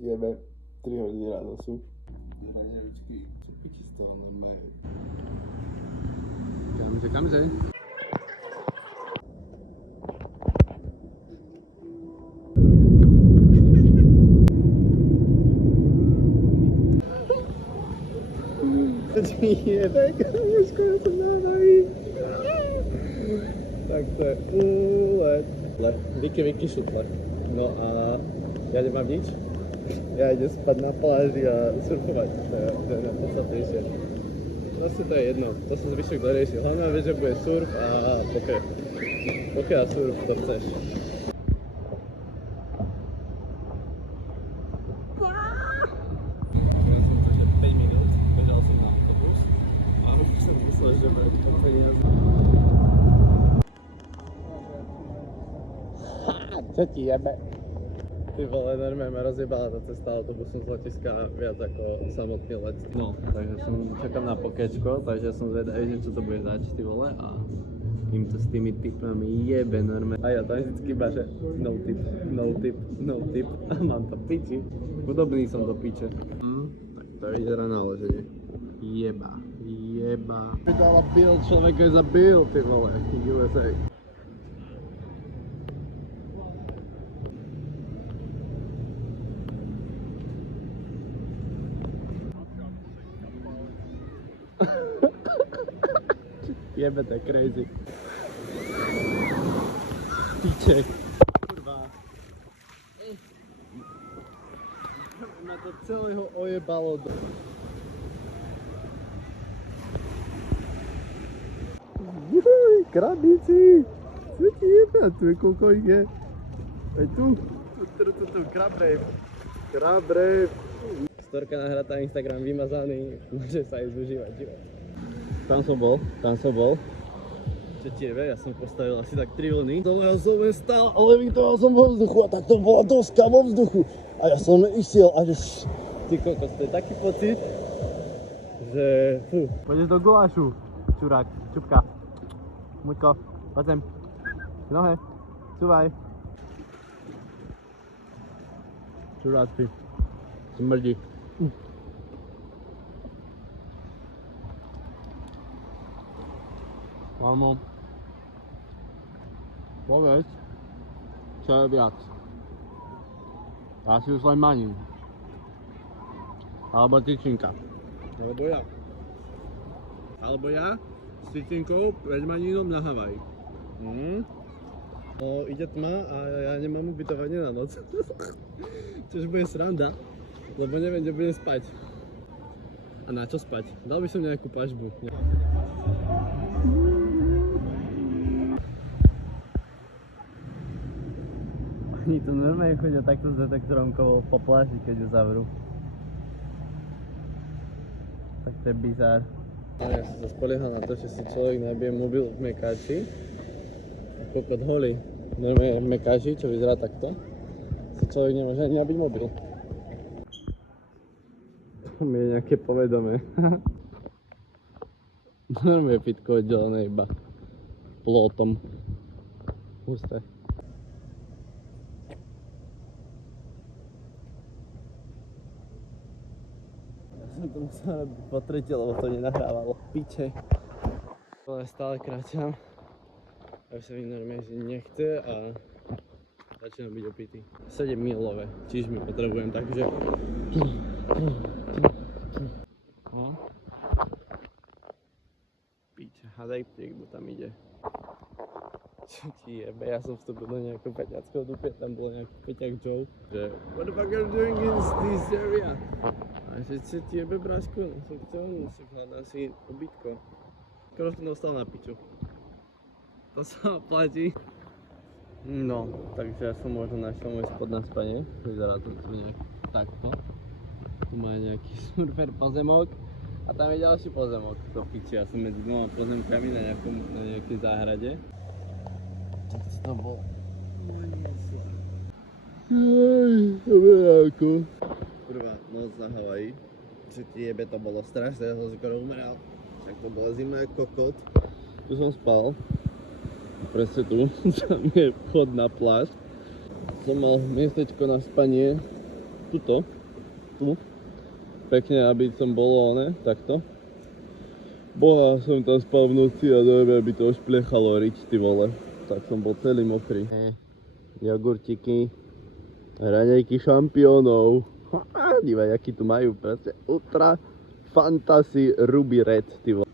Jebe, 3 hodiny ráno sú. Raňajočky, čo piči z toho normálne. Kamže. Jebe, kamuško, ja som návají. Tak to je úlet. Viki šutle. No a ja nemám nič. Ja idem spať na pláži a surfovať. To je najpodstatnejšie. Proste to je jedno. To sa zvyšok dorieši. Hlavná vec, že bude surf a pokoj. Pokoj a surf, to chceš. Čo ti jebe? Ty vole, normálne ma rozjebala tá cesta autobusom z letiska viac ako samotný let. No, takže čakám na pokečko, takže som zvedavý, že čo to bude zač, ty vole, a im to s tými tipami jebe normálne. A ja tam vždycky iba, že no tip, a mám to piči. Podobný som do piče. Tak to vyzerá na loženie. Jeba. Vydala Bill, človek je za Bill, ty vole, USA. Jebe, to je crazy. Piček. Kurva. Ma to celého ojebalo do... Juj, krabici. Co ti jebe? Tu je koľko ich je? Aj tu. Tu, Krabrave. Storka nahratá, Instagram vymazaný. Môže sa aj zužívať život. Tam som bol. Čo tiebe, ja som postavil asi tak 3 vlny. Ja som stál a levitoval som vo vzduchu a tak to bola doska vo vzduchu. A ja som išiel a že... Ty kokos, to je taký pocit, že... Fú. Pôjdeš do gulášu, čurák, čupka. Muďko, poď sem. Nohe, cúvaj. Čuráci, smrdí. Mamo, povedz, čo je viac. Ja si už len maním. Alebo tyčinka. Alebo ja s tyčinkou pred manínom na Havaji. No, ide tma a ja nemám ubytovanie na noc. Čož bude sranda, lebo neviem, kde budem spať. A na čo spať? Dal by som nejakú pažbu. Oni tu normálne chodia takto s detektorom kovov po pláži, keď ju zavrú. Tak to je bizár. Ja som sa spoliehal na to, že si človek nabije mobil v mekáči. A kokot holý. Normálne v mekáči, čo vyzerá takto, si človek nemôže ani nabiť mobil. Tam je nejaké povedomé. Normálne pitko oddelené iba plótom. Husté. Som to musel robiť po tretie, lebo to nenahrávalo. Piče. Ale stále kráčam. A už sa mi normálne že nechce a začínam byť opitý. 7 milové čižmy potrebujem, takže... Piče, hádaj, kto tam ide. Čo ti jebe, ja som vstúpil do nejakého peťackého dupie, tam bol nejaký peťak Joe, že what the fuck are you doing in this area? A že čo ti jebe, bráško, no som chcel, musím hľadať si ubytko. Skoro som dostal na piču. To sa platí. No, takže ja som možno našiel môj spod na spanie, vyzerá to tu nejak takto. Tu má nejaký surfer pozemok a tam je ďalší pozemok. To piči, ja som medzi dvoma pozemkami na nejakej záhrade. To bolo... Dobre ako. Prvá noc na Havaji. Čo ti jebe, to bolo strašné, ja som skoro umeral. Tak to bola zima ako kokot. Tu som spal. Presne tu, tam je vchod na pláž. Som mal miestečko na spanie tuto. Tu. Pekne, aby som bolo takto. Boha, som tam spal v noci a dojebe, aby to už plechalo riť, ty vole. Tak som bol celý mokrý. Jogurtiky. Raňajky šampiónov. Dívaj, aký tu majú proste Ultra Fantasy Ruby Red, ty vole.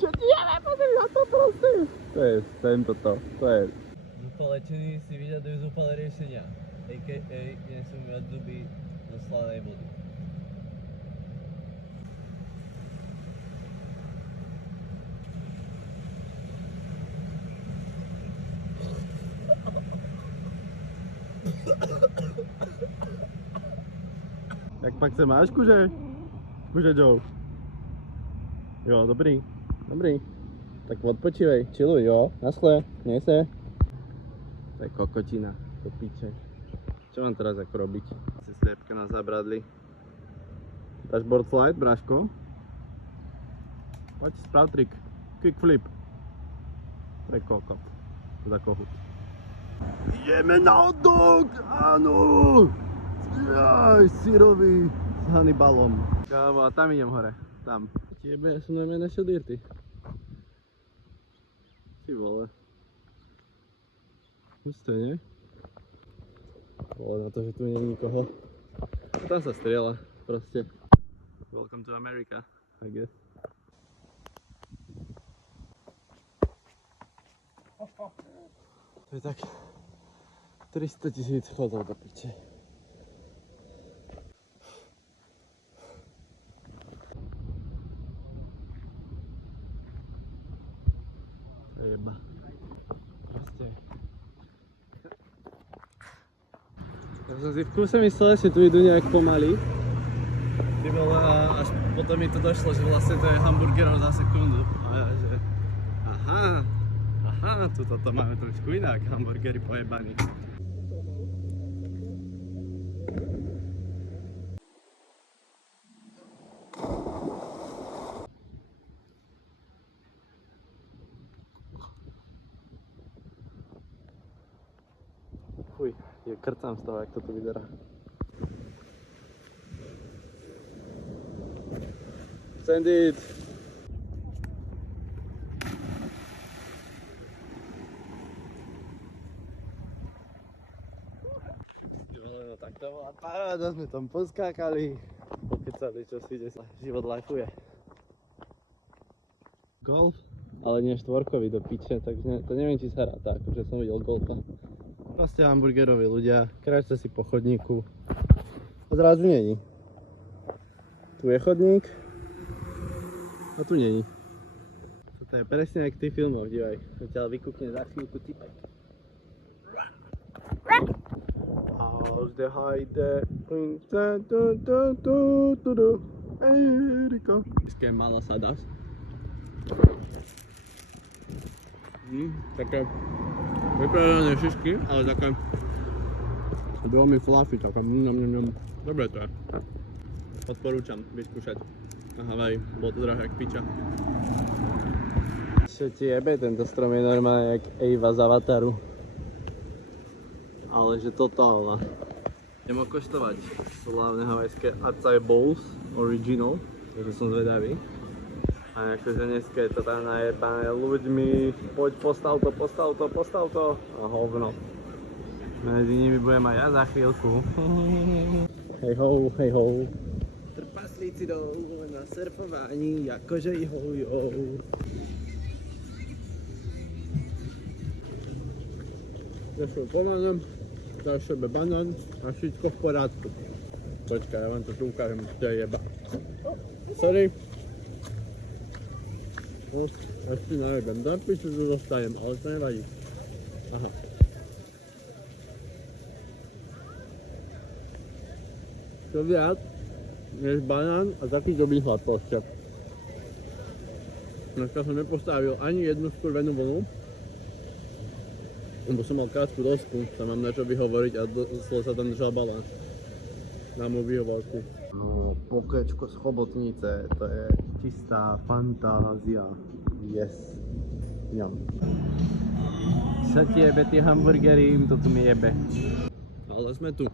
Čo ti jeme, pozri na to proste. To je tento to je. Zúfale činy si vyžadujú zúfale riešenia. A.k.a. nesú mať zuby zo slanej vody. Jak pak se máš, kuže? Kuže Joe? Jo, dobrý. Dobrý. Tak odpočívej, chilluj, jo? Naschle, nej se. To je kokotina, to piče. Čo mám teraz ako robiť? Si sliepka na zábradli. Dashboard slide, Braško. Poď, sprav trik. Quick flip. To je kokot. Za kohut. Ideme na hot dog! Áno! Jaj, syrový s Hannibalom. Kámo, a tam idem hore. Tam. Jebe, som normálne našiel dirty. Ty vole. Husté, nie? Vole, na to, že tu nie je nikoho. A tam sa strieľa, proste. Welcome to America, I guess. To je tak 300 000 chodov do piče. Jeba. Proste. Ja som si v kúse myslel, že tu idú nejak pomaly. Ty vole, a až potom mi to došlo, že vlastne to je hamburgerov za sekundu. A ja že... Aha, tuto to máme trošku inak, hamburgery pojebaní. Fuj, ja krcám z toho, jak to tu vyzerá. Send it! No tak to bola paráda, sme tam poskákali. Pokecali, čo si ide, život lifuje. Golf? Ale nie štvorkový do piče, takže to neviem, či sa ráta, akože som videl golfa. Proste hamburgeroví ľudia, kráčte si po chodníku a zrazu není. Tu je chodník a tu není. Toto je presne jak v tých filmoch, dívaj. Zatiaľ vykúkne za chvíľku typek. Aus der Heide bringt Erika. Také malá sadas. Také vypredané šišky, ale také veľmi fluffy, také dobre to je. Odporúčam vyskúšať. Na Havaji, bolo to drahé jak piča. Čo ti jebe, tento strom je normálne jak Eva z Avataru. Ale že totálna. Idem okoštovať slávne havajské acai bowls original, takže som zvedavý. A akože dneska je to tam najebané ľuďmi, poď postav to a hovno. Medzi nimi budem aj ja za chvíľku. Hej ho. Trpaslíci dolů na surfování, jakože jojou. Došlo pomanem, dal sebe banán a všetko v porádku. Počkaj, ja vám to tu ukážem, to je jeba. Sorry. No, ešte najebem. Dám piču, že dostajem, ale to nevadí. Aha. Čo viac, než banán a taký dobrý hlad proste. Dneska som nepostavil ani jednu skurvenú vlnu, lebo som mal krátku dosku, tam mám na čo vyhovoriť a sa tam držal balán. Na moju výhovorku. No, pokečko z chobotnice, to je čistá fantázia. Yes. Ňam. Sa ti jebe tie hamburgery, im to tu mi jebe. Ale sme tu.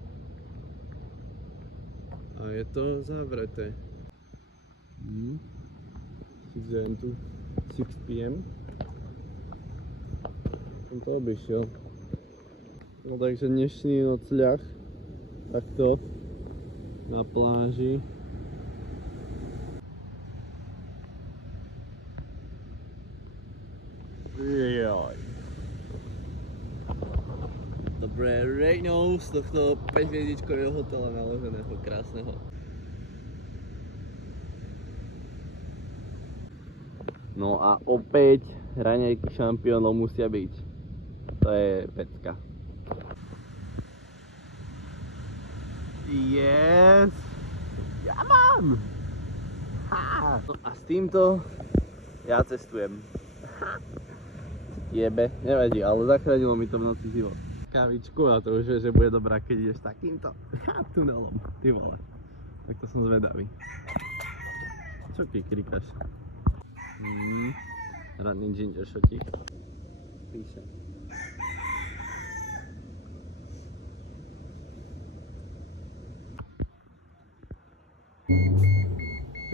A je to zavreté. Čiže tu 6 p.m. Som to obišiel. No takže dnešný nocľah takto na pláži. Joj. Dobré ráno z tohto 5-hviezdičkového hotela naloženého, krásneho. No a opäť raňajky šampiónov musia byť. To je pecka. Yes! Ja mám! Ha! No a s týmto ja cestujem. Jebe, nevadí, ale zachránilo mi to v noci život. Kávičku a to už je, že bude dobrá, keď ideš takýmto tunelom. Ty vole. Tak to som zvedavý. Čo ty krikáš? Radný ginger shotík. Píše.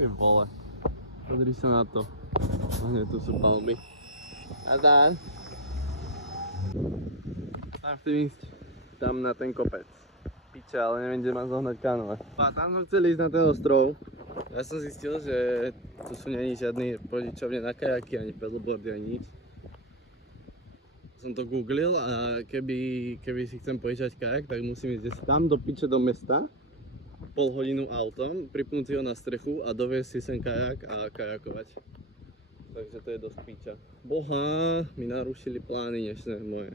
Ty vole. Pozri sa na to. Hneď tu sú palmy. Nazdar. A chcem ísť tam na ten kopec. Piče, ale neviem, kde mám zohnať kanové. A tam som chcel ísť na ten ostrov. Ja som zistil, že tu sú není žiadne požičovne na kajaky, ani paddleboardy, ani nič. Som to googlil a keby si chcem požičať kajak, tak musím ísť tam do piče do mesta, pol hodinu autom, pripnúť si ho na strechu a doviesť si sem kajak a kajakovať. Takže to je dosť piča. Boha, mi narušili plány dnešné moje.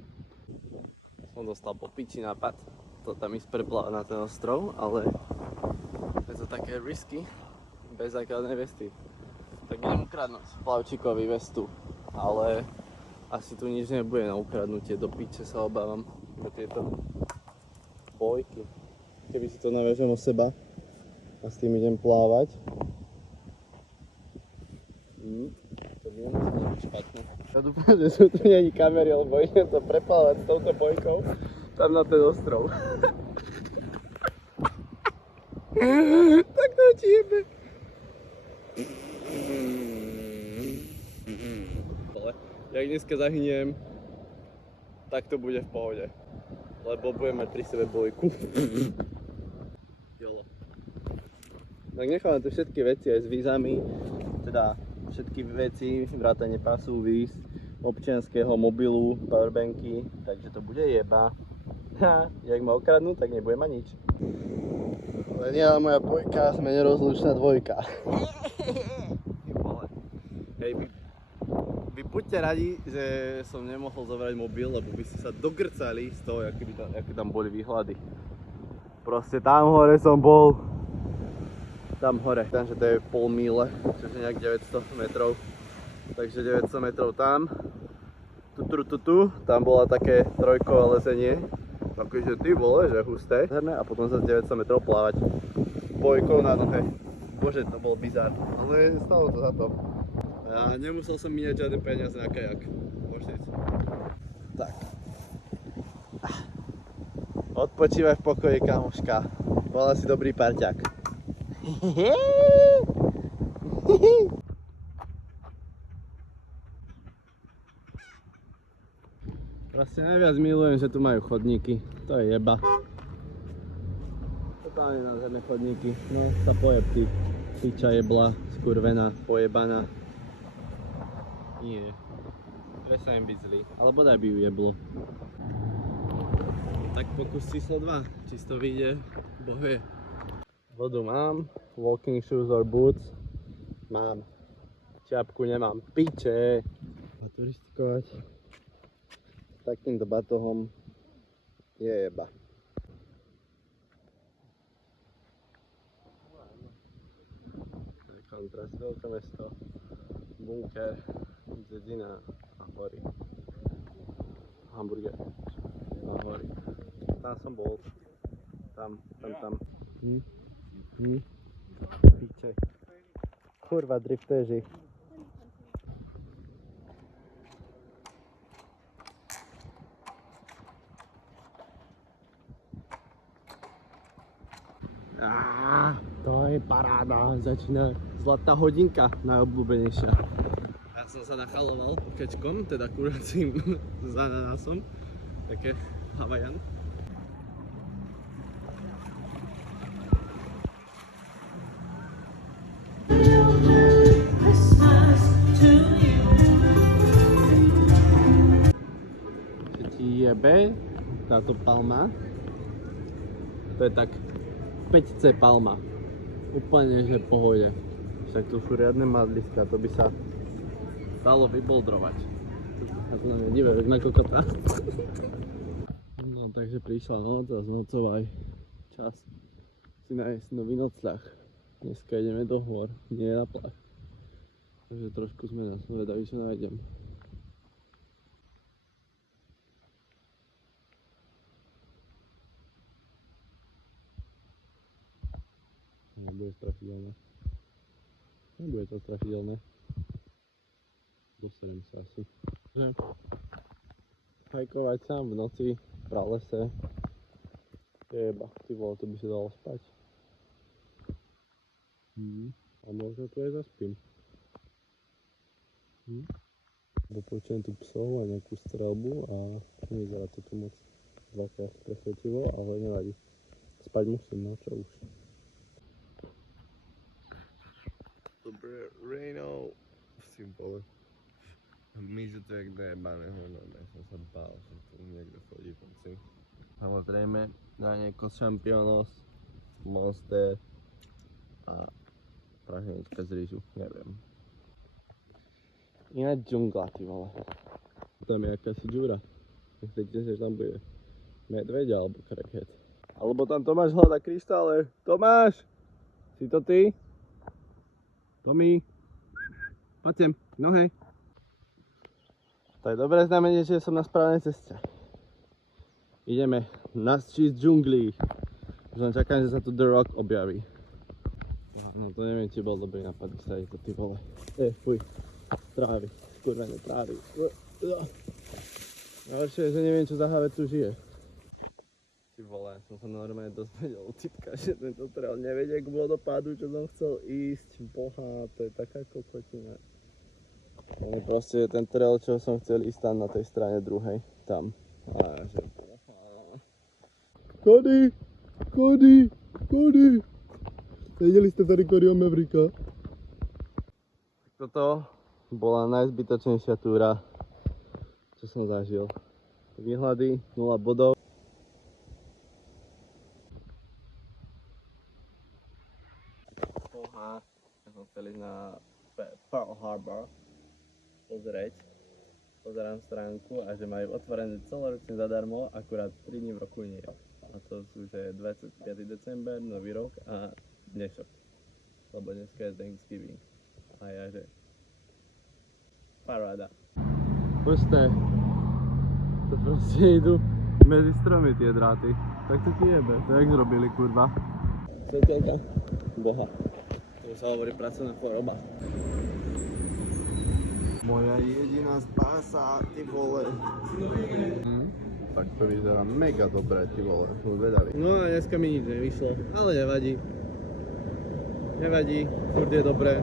Som dostal po piči nápad, to tam ísť preplávať na ten ostrov, ale je to také risky, bez základnej vesty. Tak idem ukradnúť plavčíkovi vestu, ale asi tu nič nebude na ukradnutie, do piče sa obávam na tieto bojky. Keby si to naviažem o seba a s tým idem plávať, to by nemuselo byť špatné. Ja dúfam, že sú tu ani kamery, lebo idem to preplávať s touto bojkou tam na ten ostrov. Tak to ti jebe. Jak dneska zahyniem, tak to bude v pohode. Lebo budem mať pri sebe bojku. Jolo. Tak nechám tu všetky veci aj s vízami, teda všetky veci, vrátane pasu, víz, občianskeho, mobilu, powerbanky, takže to bude jeba. Ha, jak ma okradnú, tak nebude mať nič. Len ja a moja bojka sme nerozlučná dvojka. Hej, vy buďte radi, že som nemohol zobrať mobil, lebo by ste sa dogrcali z toho, aké tam boli výhľady. Proste tam hore som bol. Tam hore. Takže to je pol míle, čiže nejak 900 metrov. Takže 900 metrov tam. Tam bola také trojkové lezenie. Takže ty vole, že husté. A potom zase 900 metrov plávať. Bojkou na nohe. Bože, to bol bizár. Ale stalo to za to. A nemusel som míňať žiadne peniaze na kajak. Môžete. Tak. Odpočívaj v pokoji, kamoška. Bola si dobrý parťák. Proste najviac milujem, že tu majú chodníky. To je jeba. Totálne nádherné chodníky. No sa pojeb ty. Piča jebla, skurvená, pojebaná. Nie. Prestaň byť zlý. Alebo daj by ju jeblo. Tak pokus číslo 2. Či to vyjde, Boh vie. Vodu mám. Walking shoes or boots. Mám. Čiapku nemám. Piče. A turistikovať s takýmto batohom je jeba. Kontrast, veľké mesto. Bunker. Dedina a hory. Hamburger a hory. Tam som bol. Tam. Čaj. Kurva, drifteži. To je paráda, začína zlatá hodinka, najobľúbenejšia. Ja som sa nachaloval kečkom, teda kuracím s ananásom, také Havajan. Čo ti jebe táto palma? To je tak 5C palma. Úplne, že pohode. Však tu sú riadne madliska, to by sa dalo vyboldrovať. A to nám je divé, veď na kokota. No takže prišla noc a znocovaj. Čas si nájsť nový nocľah. Dneska ideme do hôr, nie na pláž. Takže trošku sme na zvedaví, čo nájdem. Nebude strašidelné. Nebude to strašidelné. Doseriem sa asi. Hajkovať sám v noci, v pralese. Jeba, ty vole, to by sa dalo spať. A možno tu aj zaspím. Bo počujem tu psov a nejakú strelbu a nevyzerá to tu moc dvakrát presvedčivo, ale nevadí. Spať musím, no čo už. Dobré ráno, si vole. Míže to jak najebaného, no ja som sa bál, že tu niekto chodí v noci. Samozrejme, na nieko šampiónos, monster a prahnečka z rýžu, neviem. Iná džungla, ty vole. Tam je akási džúra. Nechcete, že tam bude medveď alebo crackhead. Alebo tam Tomáš hľadá kryštále. Tomáš! Si to ty? Tomí? Poď sem, no hej. To je dobré znamenie, že som na správnej ceste. Ideme na čísť džunglí. Už len čakám, že sa tu The Rock objaví. No to neviem, či bol dobrý nápad, vysadiť to ty vole. Fuj. Trávy, skurvené trávy. Najhoršie je, že neviem, čo za havec tu žije. Ty vole, som sa normálne dozvedel u typka, že tento trail nevedie k vodopádu, čo som chcel ísť. Boha, to je taká kokotina. Proste ten trail, čo som chcel ísť tam na tej strane druhej. Tam. A že boha. Cody! Cody! Cody! Videli ste tady Codyho Mavericka? Toto bola najzbytočnejšia túra, čo som zažil. Výhľady 0 bodov. Oha, ja som chcel ísť na Pearl Harbor pozrieť. Pozerám stránku a že majú otvorené celoročne zadarmo, akurát 3 dní v roku nie. A to sú, že 25. december, nový rok a dnešok. Lebo dneska je Thanksgiving. A ja že... paráda. Pusté. To proste idú medzi stromy tie dráty. Tak to ti jebe. To jak zrobili, kurva. Svetelka. Boha. To sa hovorí pracovná choroba. Moja jediná spása, ty vole. Tak to vyzerá mega dobre, ty vole. Som zvedavý. No a dneska mi nič nevyšlo, ale nevadí. Nevadí, furt je dobré,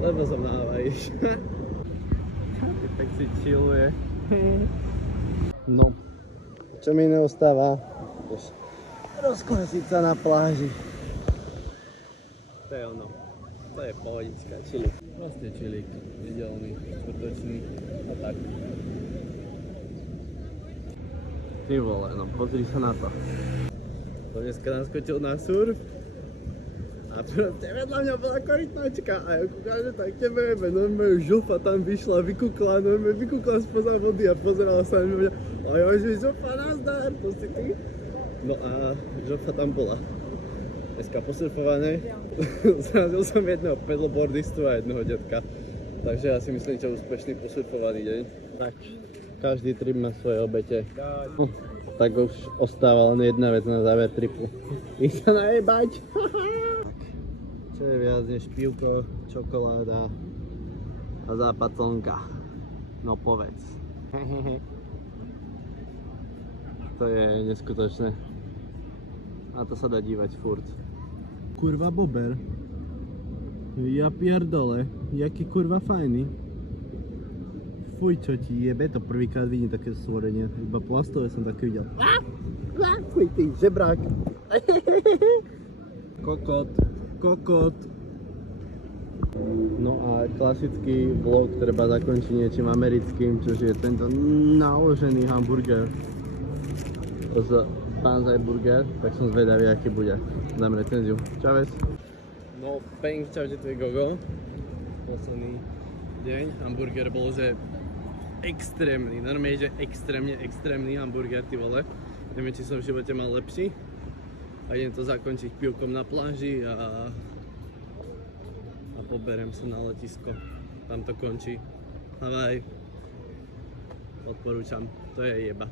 lebo som na Havaji. Tak si chilluje. No, čo mi neostáva? Rozklasiť sa na pláži. To je ono. To je pohodička, chillik. Proste chillik, ideálny, štvrtočný a tak. Ty vole, no pozri sa na to. To dneska naskočil na surf. A proste vedľa mňa bola korytnačka a ja kúkam, že tak tebe jebe, normálne žufa tam vyšla, vykúkla spoza vody a pozerala sa na mňa a ja že žufa nazdar, to si ty? No a žufa tam bola. Dneska posurfované, zrazil som jedného paddleboardistu a jedného detka, takže ja si myslím, že úspešný posurfovaný deň. Tak, každý trip má svoje obete. Tak už ostáva len jedna vec na záver tripu. Ísť sa najebať. Čo je viac než pivko, čokoláda a západ slnka? No povedz. To je neskutočné. A to sa dá dívať furt. Kurva bober. Ja pierdole. Jaký kurva fajný. Fuj, čo ti jebe, to prvýkrát vidím také stvorenie. Iba plastové som také videl. Fuj ty, žebrák. Kokot. Kokot. No a klasický vlog treba zakončiť niečím americkým, čo je tento naložený hamburger z Banzai Burger, tak som zvedavý, aký bude. Dám recenziu. Čaves. No, bang, čaute, tu je Gogo. Posledný deň. Hamburger bol, že extrémny, normálne, že extrémny hamburger, ty vole. Neviem, či som v živote mal lepší. A idem to zakončiť pivkom na pláži a poberiem sa na letisko. Tam to končí. Havaj. Odporúčam, to je jeba.